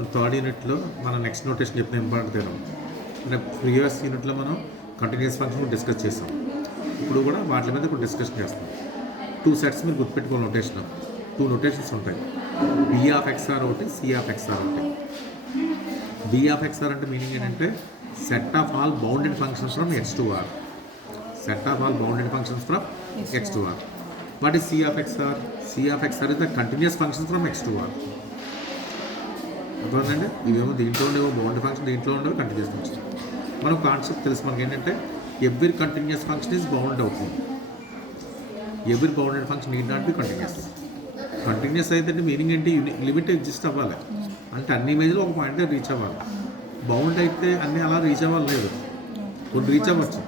So third యూనిట్లో మనం next notation చెప్పిన ఇంపార్టెంట్ తీరం అంటే ప్రీవియస్ యూనిట్లో మనం కంటిన్యూస్ ఫంక్షన్ డిస్కస్ చేసాం. ఇప్పుడు కూడా వాటి మీద ఇప్పుడు డిస్కషన్ చేస్తాం. 2 సెట్స్ మీరు గుర్తుపెట్టుకోవాలి. నోటేషన్ 2 నోటేషన్స్ ఉంటాయి. బి ఆఫ్ ఎక్స్ఆర్ ఒకటి, సి ఆఫ్ ఎక్స్ఆర్ ఒకటి. బి ఆఫ్ ఎక్స్ఆర్ అంటే మీనింగ్ ఏంటంటే set of all bounded functions from X to R. Set of all bounded functions from X to R. What is C of X R? C of X R is the continuous functions from X to R. అర్థమైందండి? ఇవేమో దీంట్లో ఉండేవో bounded function, దీంట్లో ఉండేవి continuous function. మనం concept తెలుసు మనకి ఏంటంటే every continuous function is bound అవుతుంది. Every bounded function need not be continuous. Continuous అయితే మీనింగ్ ఏంటి? లిమిట్ ఎగ్జిస్ట్ అవ్వాలి, అంటే అన్ని ఇమేజ్లో ఒక పాయింట్ రీచ్ అవ్వాలి. బౌండ్ అయితే అన్నీ అలా రీచ్ అవ్వాలి లేదు, కొన్ని రీచ్ అవ్వచ్చు.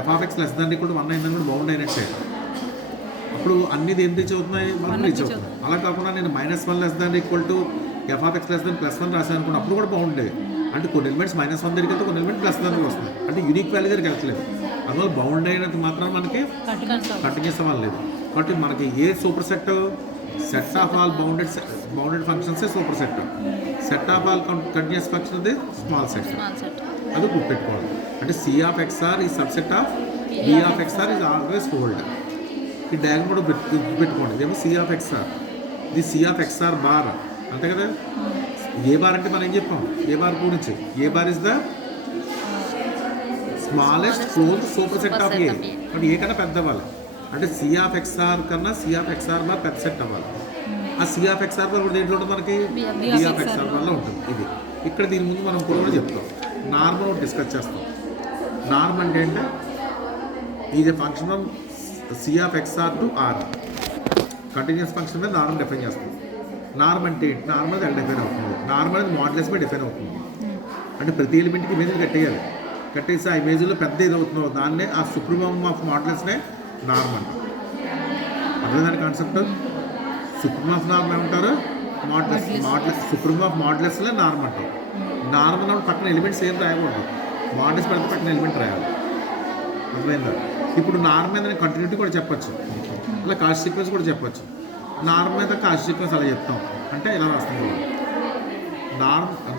F of x less than equal to 1 అయిందని కూడా బౌండ్ అయినట్టే. అప్పుడు అన్ని దేని రీచ్ అవుతున్నాయి? 1 రీచ్ అవుతుంది. అలా కాకుండా నేను -1 less than equal to f of x less than +1 రాశాను అనుకోండి, అప్పుడు కూడా బౌండ్. అంటే కొన్ని ఎలిమెంట్స్ -1 దగ్గరికి వెళ్తే కొన్ని ఎలిమెంట్స్ +1 వస్తున్నాయి, అంటే యూనిక్ వాల్యూ దగ్గరికి వెళ్ళట్లేదు. అందువల్ల బౌండ్ అయినంత మాత్రం మనకి కంటిన్యూస్ అవ్వలేదు. కాబట్టి మనకి ఏ super set? Set of all bounded functions super set. Set of all continuous function అది స్మాల్ సెట్. అది గుర్తుపెట్టుకోవాలి. అంటే సి ఆఫ్ ఎక్స్ఆర్ ఈ subset of B of XR is always hold. ఈ డయాగ్రమ్ కూడా గుర్తుపెట్టుకోండి. ఇదేమో సి ఆఫ్ ఎక్స్ఆర్, ఇది సి ఆఫ్ ఎక్స్ఆర్ బార్, అంతే కదా. ఏ బార్ అంటే మనం ఏం చెప్పాం? ఏ బార్ గురించి? A bar is the smallest closed super set of a. అంటే ఏ కన్నా పెద్ద అవ్వాలి, అంటే సి ఆఫ్ ఎక్స్ఆర్ కన్నా సి ఆఫ్ ఎక్స్ఆర్ బార్ పెద్ద సెట్ అవ్వాలి. ఆ సి ఆఫ్ ఎక్స్ఆర్ బార్ కూడా దేంట్లో ఉంటుంది? మనకి బి ఆఫ్ ఎక్స్ఆర్ బార్లో ఉంటుంది. ఇది ఇక్కడ దీని ముందు మనం కూడా చెప్తాం. నార్మ్ ఒకటి డిస్కస్ చేస్తాం. నార్మ్ అంటే ఇది function of C of X R to R. Continuous function మీద నార్మ్ డిఫైన్ చేస్తాం. నార్మ్ అంటే నార్మ్ అనేది డిఫైన్ అవుతుంది. నార్మ్ అనేది మోడ్యులస్ మీద డిఫైన్ అవుతుంది. అంటే ప్రతి ఎలిమెంట్కి ఇమేజ్లు కట్టేయాలి. కట్టేసి ఆ ఇమేజ్లో పెద్ద ఇది అవుతుందో దాన్నే ఆ సుప్రీమమ్ ఆఫ్ మోడ్యులస్నే నార్మ్ అంట. అర్థం కాన్సెప్ట్. సుప్రీమ్ ఆఫ్ నార్మ్ ఏమంటారు? మోడ్యులస్. సుప్రీమ్ ఆఫ్ మోడ్యులస్లే నార్మ్ అంటారు. నార్మ్ అన్నప్పుడు పక్కన ఎలిమెంట్స్ ఏం రాయకూడదు, మోడ్యులస్ పెడితే పక్కన ఎలిమెంట్ రాయాలి. అర్థమైందా? ఇప్పుడు నార్మ్ మీద కంటిన్యూటీ కూడా చెప్పచ్చు, అలా కాస్ట్ సీక్వెన్స్ కూడా చెప్పచ్చు. నార్మ్ మీద కాస్ట్ సీక్వెన్స్ అలా చెప్తాం అంటే ఇలా రాస్తాం.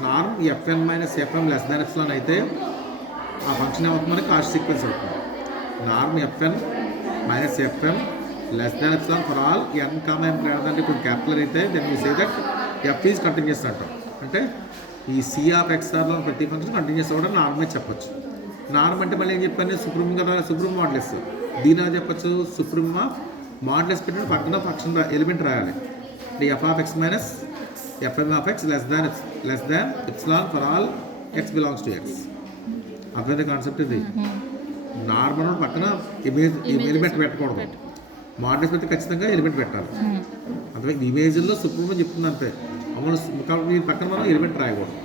Norm f n minus f m less than epsilon అయితే ఆ ఫంక్షన్ ఏమవుతుందని కాస్ట్ సీక్వెన్స్ అవుతుంది. Norm f n minus f m less than epsilon for all n comma n greater than ఇప్పుడు క్యాపిటల్ అయితే then you say that f is continuous అంటాం. అంటే ఈ సి ఆఫ్ ఎక్స్ఆర్లో ప్రతి ఫంక్షన్ కంటిన్యూస్ అవ్వడం నార్మే చెప్పచ్చు. నార్మ్ అంటే మళ్ళీ ఏం చెప్పాను? సుప్రీం కదా, సుప్రీం మోడ్యులస్. దీని ఎలా చెప్పచ్చు? సుప్రీమ్ ఆఫ్ మోడ్యులస్ పెట్టిన పక్కన ఫంక్షన్ ఎలిమెంట్ రాయాలి. అంటే F of x minus FM of x less than epsilon for all x belongs to X. అర్థమైంది కాన్సెప్ట్? ఇది నార్మ్ అన్న పక్కన ఎలిమెంట్ పెట్టకూడదు, మోడ్యులస్ పెడితే ఖచ్చితంగా ఎలిమెంట్ పెట్టాలి. అర్థమైంది? ఇమేజ్లో సుప్రీం చెప్తుంది అంతే. అమలు కాబట్టి పక్కన మనం ఎలిమెంట్ రాయకూడదు.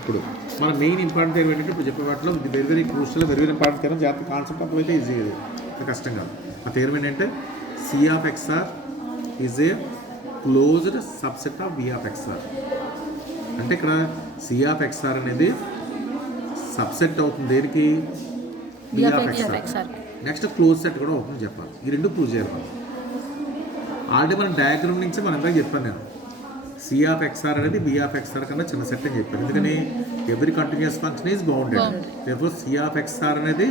ఇప్పుడు మన మెయిన్ ఇంపార్టెంట్ ఏంటంటే ఇప్పుడు చెప్పే వాటిలో very very crucial, very very important కదా. జాగ్రత్త కాన్సెప్ట్ అప్పుడైతే ఈజీ, కష్టం కాదు. ఆ థియరం ఏంటంటే C of XR is a closed subset of B of X R. అంటే ఇక్కడ సి ఆఫ్ ఎక్స్ఆర్ అనేది సబ్సెట్ అవుతుంది దేనికి? B of X R. Next close set కూడా అవుతుంది చెప్పాలి. ఈ రెండు ప్రూవ్ చేయాలి మనం. ఆల్రెడీ మన డయాగ్రామ్ నుంచి మనం ఎంత చెప్పాను నేను, సి ఆఫ్ ఎక్స్ఆర్ అనేది బి ఆఫ్ ఎక్స్ఆర్ కన్నా చిన్న సెట్ అని చెప్పాను. ఎందుకని? Every continuous function is bounded. Therefore c of XR అనేది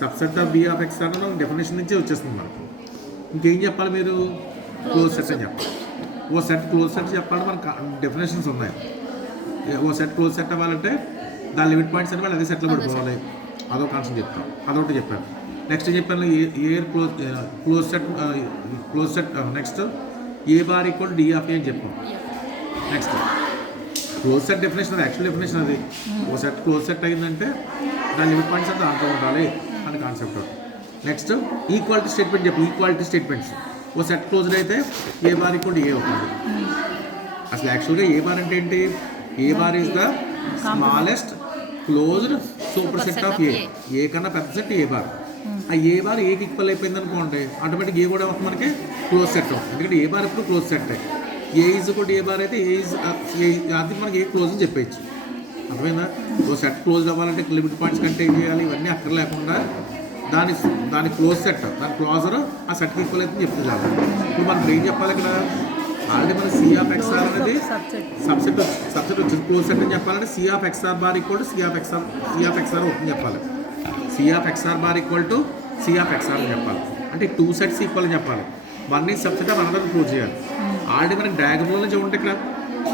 subset of B of XR అని డెఫినేషన్ నుంచే వచ్చేస్తుంది మనకు. ఇంకేం చెప్పాలి మీరు? క్లోజ్ సెట్ అని చెప్పాలి. ఓ సెట్ క్లోజ్ సెట్ చెప్పాలంటే మనకు డెఫినేషన్స్ ఉన్నాయి. ఓ సెట్ క్లోజ్ సెట్ అవ్వాలంటే దాని లిమిట్ పాయింట్స్ అని వాళ్ళు అదే సెట్లో పడిపోవాలి. అదొక కాన్సెప్ట్ చెప్తాం. అదొకటి చెప్పాను. నెక్స్ట్ చెప్పాను ఏర్ close set. Next a bar equal d of a అని చెప్పాం. నెక్స్ట్ క్లోజ్ సెట్ డెఫినేషన్, అది యాక్చువల్ డెఫినేషన్. అది ఓ సెట్ క్లోజ్ సెట్ అయిందంటే దాని లిమిట్ పాయింట్స్ అంతా దాంట్లో ఉండాలి అని కాన్సెప్ట్. నెక్స్ట్ ఈక్వాలిటీ స్టేట్మెంట్ చెప్పి. ఈక్వాలిటీ స్టేట్మెంట్స్ ఓ సెట్ క్లోజ్డ్ అయితే ఏ బార్ ఈక్వల్ ఏ అవుతుంది. అసలు యాక్చువల్గా ఏ బార్ అంటే ఏంటి? A bar is the smallest closed super set of a. A కన్నా పెద్ద సెట్ ఏ బార్. ఆ ఏ బార్ ఏకి ఈక్వల్ అయిపోయింది అనుకోండి, ఆటోమేటిక్ ఏ కూడా అవుతుంది మనకి క్లోజ్ సెట్ అవుతుంది. ఎందుకంటే ఏ బార్ ఇప్పుడు క్లోజ్ సెట్. ఏ ఈజ్ ఒకటి ఏ బార్ అయితే అది మనకి ఏ క్లోజ్ అని చెప్పేయచ్చు. అర్థమైందా? ఓ సెట్ క్లోజ్ అవ్వాలంటే లిమిట్ పాయింట్స్ కంటే ఏం చేయాలి? ఇవన్నీ అక్కడ లేకుండా దాని క్లోజ్ సెట్, దాని క్లోజర్ ఆ సెట్కి ఈక్వల్ అయితే చెప్తే చాలు. ఇప్పుడు మనకి ఏం చెప్పాలి? ఇక్కడ ఆల్రెడీ మన సి ఆఫ్ ఎక్స్ఆర్ అనేది సబ్సెట్ వచ్చింది. క్లోజ్ సెట్ అని చెప్పాలంటే C of XR bar equal to C of X R అవుతుంది చెప్పాలి. C of XR bar equal to C of XR అని చెప్పాలి. అంటే 2 సెట్స్ ఈక్వల్ అని చెప్పాలి. One is subset of another prove చేయాలి. ఆల్రెడీ మనకి డయాగ్రామ్లో చూడండి ఇక్కడ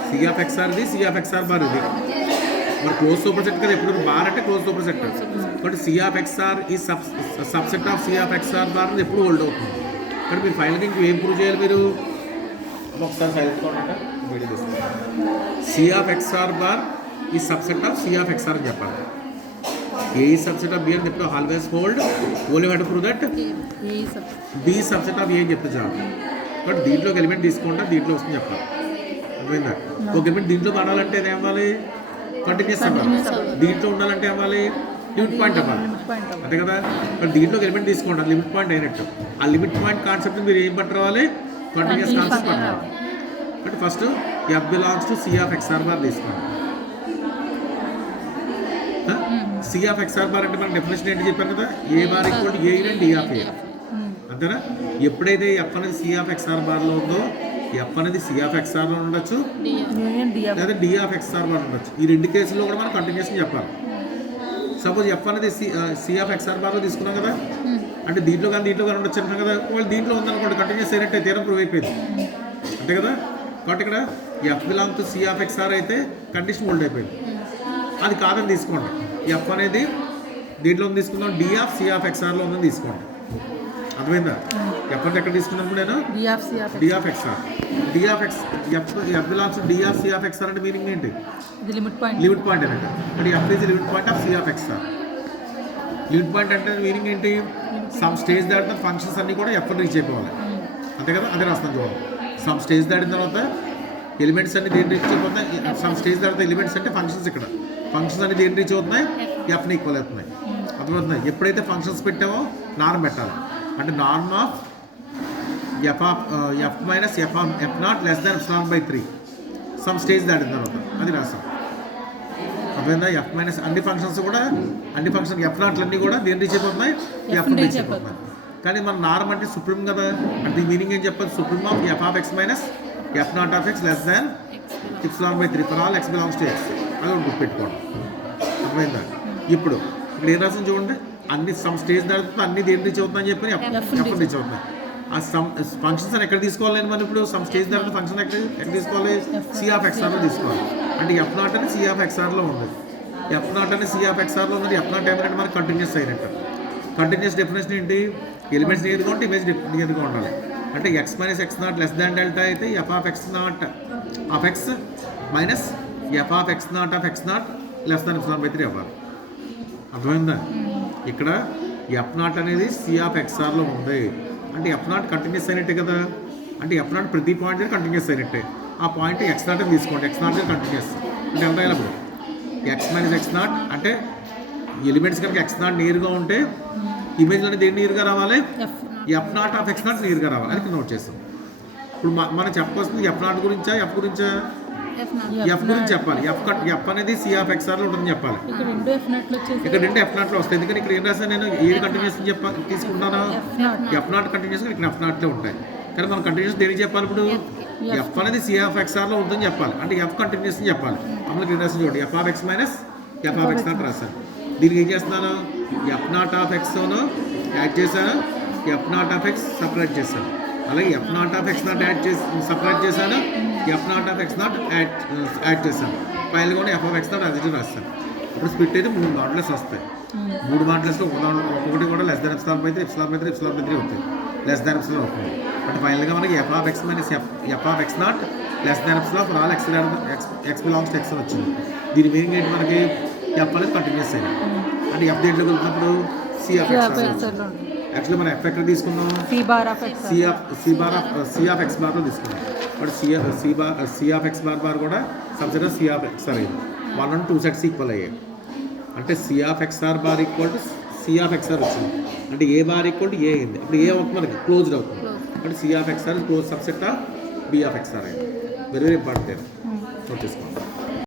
సి ఆఫ్ ఎక్స్ఆర్ ఇది, సి ఆఫ్ ఎక్స్ఆర్ బార్ ఇది. మరి క్లోజ్ సూపర్ సెట్ కదా, ఎప్పుడు బార్ అంటే close super set. But C of xr ఈ subset of C of XR bar ఎప్పుడు హోల్డ్ అవుతుంది. కానీ మీరు ఫైనల్గా ఇంక ఏం ప్రూవ్ చేయాలి మీరు ఒకసారి ఫైల్ ఎత్తుకోండి. వీడియో తీసుకోండి. సి ఆఫ్ ఎక్స్ఆర్ బార్ ఈ subset of C of XR అని చెప్పాలి. ఏ సబ్సెట్ ఆఫ్ బి అని చెప్తే always hold only have to prove that b subset of a అని చెప్తే చాలు. బట్ దీంట్లోకి ఎలిమెంట్ తీసుకుంటే దీంట్లో వస్తుంది చెప్పాలి. అర్థమైందా? ఒక ఎలిమెంట్ దీంట్లో పడాలంటే ఏం అవ్వాలి? కంటిన్యూస్ అవ్వాలి. దీంట్లో ఉండాలంటే ఏమవ్వాలి? లిమిట్ పాయింట్ అవ్వాలి. అంతే కదా? బట్ దీంట్లోకి ఎలిమెంట్ తీసుకోండి, అది లిమిట్ పాయింట్ అయినట్టు. ఆ లిమిట్ పాయింట్ కాన్సెప్ట్ మీరు ఏం పట్టరావాలి? కంటిన్యూస్ కాన్సెప్ట్ పట్టాలి. But first f belongs to C of XR bar తీసుకోండి. సి ఆఫ్ ఎక్స్ఆర్ బార్ అంటే మన డెఫినేషన్ ఏంటి చెప్పాను కదా, a bar equal to a and d of a. అంతేనా? ఎప్పుడైతే ఎఫ్ అనేది సి ఆఫ్ ఎక్స్ఆర్ బార్లో ఉందో ఎఫ్ అనేది సి ఆఫ్ ఎక్స్ఆర్లో ఉండొచ్చు లేదా డి ఆఫ్ ఎక్స్ఆర్ బార్ ఉండొచ్చు. ఈ రెండు కేసుల్లో కూడా మనం కంటిన్యూషన్ చెప్పాలి. సపోజ్ ఎఫ్ అనేది సి ఆఫ్ ఎక్స్ఆర్ బార్లో తీసుకున్నాం కదా, అంటే దీంట్లో కానీ ఉండొచ్చు అంటాం కదా. వాళ్ళు దీంట్లో ఉందనుకోండి, కంటిన్యూస్ అయినట్టు తీరం ప్రూవ్ అయిపోయింది. అంతే కదా? కాబట్టి ఇక్కడ f belong to C of X R అయితే కండిషన్ హోల్డ్ అయిపోయింది. అది కాదని తీసుకోండి. ఎఫ్ అనేది దీంట్లో తీసుకుందాం, డి ఆఫ్ సి ఆఫ్ ఎక్స్ఆర్లో ఉందని తీసుకోండి. అర్థమైందా? ఎఫ్ అంటే ఎక్కడ తీసుకున్నప్పుడు నేను D of X R, D of X f belongs to D of C of X R అంటే మీనింగ్ ఏంటి? లిమిట్ పాయింట్ అనేది. But f is limit point of C of X R. Limit point అంటే మీనింగ్ ఏంటి? సమ్ స్టేజ్ దాటిన functions అన్నీ కూడా F reach అయిపోవాలి. అంతే కదా? అదే రాస్తాను చూడండి. సమ్ స్టేజ్ దాటిన తర్వాత ఎలిమెంట్స్ అన్ని దేని రీచ్ అయిపోతున్నాయి? సమ్ స్టేజ్ దాటిన ఎలిమెంట్స్ అంటే ఫంక్షన్స్. ఇక్కడ ఫంక్షన్స్ అన్ని దేని రీచ్ అవుతున్నాయి? ఎఫ్ని ఈక్వల్ అవుతున్నాయి. అర్థమవుతున్నాయి? ఎప్పుడైతే ఫంక్షన్స్ పెట్టామో నార్మ్ పెట్టాలి. అంటే norm of f minus f not less than ε/3 some stage దాటిన తర్వాత అది రాస్తాం. అర్థమైందా? ఎఫ్ మైనస్ అన్ని ఫంక్షన్స్ కూడా ఎఫ్ నాట్లన్నీ కూడా దేని రీచ్ అయిపోతున్నాయి? ఎఫ్ రీచ్ అయిపోతున్నాయి. కానీ మన నార్మ్ అంటే సుప్రీం కదా. అంటే ఈ మీనింగ్ ఏం చెప్పాలి? Supreme of f of x minus f not of x less than ε/3 for all x belongs to x. అది ఒకటి గుర్తుపెట్టుకోండి. అర్థమైందా? ఇప్పుడు ఏం రాసం చూడండి. అన్ని సమ్ స్టేజ్ దాటితే అన్ని దేని రీచ్ అవుతుందని చెప్పి ఎఫ్ రీచ్ అవుతున్నాయి. ఆ సమ్ ఫంక్షన్స్ అని ఎక్కడ తీసుకోవాలి? నేను మనం ఇప్పుడు సమ్ స్టేజ్ దాటిన ఫంక్షన్ ఎక్కడ తీసుకోవాలి? సి ఆఫ్ ఎక్స్ఆర్లో తీసుకోవాలి. అంటే ఎఫ్ నాట్ అని సి ఆఫ్ ఎక్స్ఆర్లో ఉంది. ఎఫ్ నాట్ అని సి ఆఫ్ ఎక్స్ఆర్లో ఉంది. ఎఫ్ నాట్ ఏమంటే మనకి కంటిన్యూస్ అయినట్టు. కంటిన్యూస్ డెఫినేషన్ ఏంటి? ఎలిమెంట్స్ నియర్గా ఉంటే ఇమేజ్ నియర్గా ఉండాలి. అంటే x minus x not less than delta అయితే f of x not of x minus F of x not of x not less than ε/3 అవ్వాలి. అర్థమైందా? ఇక్కడ ఎఫ్ నాట్ అనేది సి ఆఫ్ ఎక్స్ఆర్లో ఉంది. అంటే ఎఫ్ నాట్ కంటిన్యూస్ అయినట్టే కదా. అంటే ఎఫ్ నాట్ ప్రతి పాయింట్ దగ్గర కంటిన్యూస్ అయినట్టే. ఆ పాయింట్ ఎక్స్ నాట్ అని తీసుకోండి. ఎక్స్ నాట్ కంటిన్యూస్ అంటే ఎంత అయ్యేప్పుడు ఎక్స్ మైనస్ ఎక్స్ నాట్ అంటే ఎలిమెంట్స్ కనుక ఎక్స్ నాట్ నియర్గా ఉంటే ఇమేజ్లో దేని నియర్గా రావాలి? F not of x not నియర్గా రావాలి. అది నోట్ చేస్తాం. ఇప్పుడు మనం చెప్పాల్సింది ఎఫ్ నాట్ గురించా ఎఫ్ గురించా? ఎఫ్ గురించి చెప్పాలి. ఎఫ్ అనేది సి ఆఫ్ ఎక్స్ఆర్లో ఉంటుందని చెప్పాలి. ఇక్కడ రెండు ఎఫ్ నాట్లో వస్తాయి. ఎందుకంటే ఇక్కడ ఏం రాసాను నేను? ఏది కంటిన్యూస్ తీసుకుంటాను? ఎఫ్ నాట్ కంటిన్యూస్ ఇక్కడ ఎఫ్ నాట్లో ఉంటాయి. కానీ మనం కంటిన్యూస్ దేనికి చెప్పాలి? ఇప్పుడు ఎఫ్ అనేది సి ఆఫ్ ఎక్స్ఆర్లో ఉంటుందని చెప్పాలి. అంటే ఎఫ్ కంటిన్యూస్ అని చెప్పాలి. అమలు ఏం రాసాను చూడండి. F of x minus F of x not రాశాను. దీనికి ఏం చేస్తున్నాను? ఎఫ్ నాట్ ఆఫ్ ఎక్స్ను యాడ్ చేశాను, F not of x separate చేశాను. అలాగే F not of x not separate చేశాను, F not of x not add చేశాను. ఫైనల్ కూడా ఎఫ్ ఆఫ్ ఎక్స్ నాట్ అది రాస్తాను. ఇప్పుడు స్ప్లిట్ అయితే 3 మాడ్యులస్ వస్తాయి. 3 మాడ్యులస్లో ఒక్కొక్కటి కూడా లెస్ దాన్ ε/3 అవుతాయి. లెస్ దాన్ ఎప్సిలాన్ అవుతుంది. బట్ ఫైనల్గా మనకి F of x minus F of x not less than epsilon for all x belongs to X అని వచ్చింది. దీని మీనింగ్ ఏంటి? మనకి ఎఫ్ అనేది కంటిన్యూస్ అయింది. అంటే ఎఫ్ దేంట్లో వెళ్తున్నప్పుడు సి ఆఫ్ ఎక్స్. యాక్చువల్లీ మనం ఎఫ్ ఎక్కడ తీసుకున్నాం? సి ఆఫ్ ఎక్స్ బార్లో తీసుకున్నాం. But C of X bar కూడా సబ్సెట్ సి ఆఫ్ ఎక్స్ఆర్ అయింది. 1 and 2 సెట్స్ ఈక్వల్ అయ్యాయి. అంటే C of XR bar equal to C of X R వచ్చింది. అంటే A bar equal to A అయింది. ఇప్పుడు ఏ అవుతుంది మనకి క్లోజ్డ్ అవుతుంది. అంటే C of X R close subset of B of X R అయింది. Very very important. నోట్ చేసుకోండి.